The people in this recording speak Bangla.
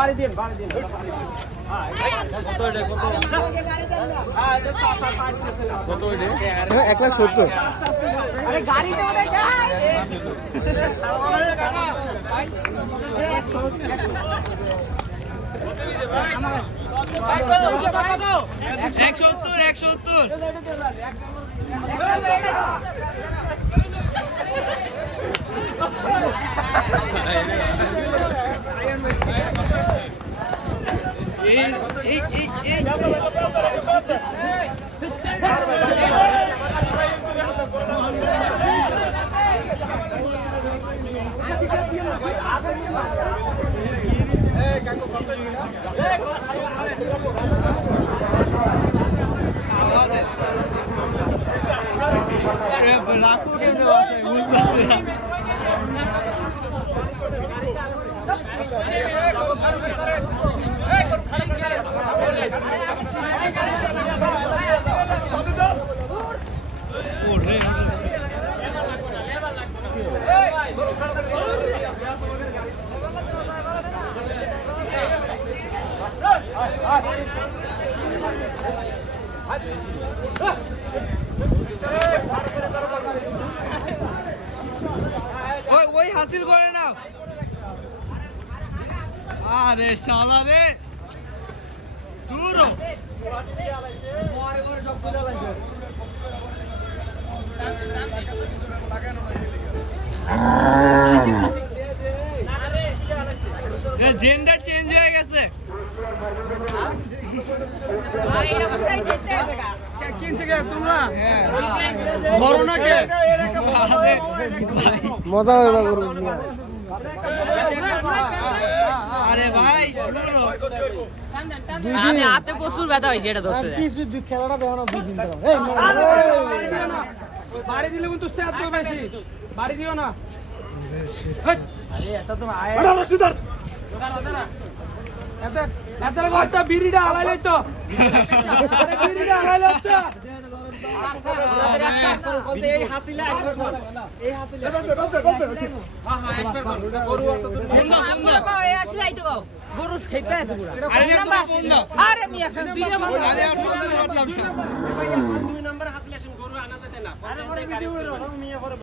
1,70,000 ওই হাসিল করে না আরে শালা রে দূর জেন্ডার চেঞ্জ হয়ে গেছে মজা হবে আরে ভাই আমি হাতে প্রচুর ব্যথা হয়েছে এটা ধরতে কিছু খেলাটা বেহানো 2 দিন ধরে বাড়ি দিলে কিন্তু চাপ তো বেশি বাড়ি দিও না আরে এটা তো আয় আরে সুদার এত বাচ্চা বিড়িটা আলাইলে তো আরে বিড়িটা আলাইলে আচ্ছা ওদের এক কাজ করো কোন এই হাসিলে আসবে এই হাসিলে হ্যাঁ হ্যাঁ আসবে গরু অত দূর আমরা কও এই আসলে আইতো গো গরু খাইতে আছে পুরা আরে মিয়া ভিডিও মানে আরে আর মতলব ভাই 2 নাম্বার হাসিলে আসেন গরু আনা যেতে না আরে ভিডিও মিয়া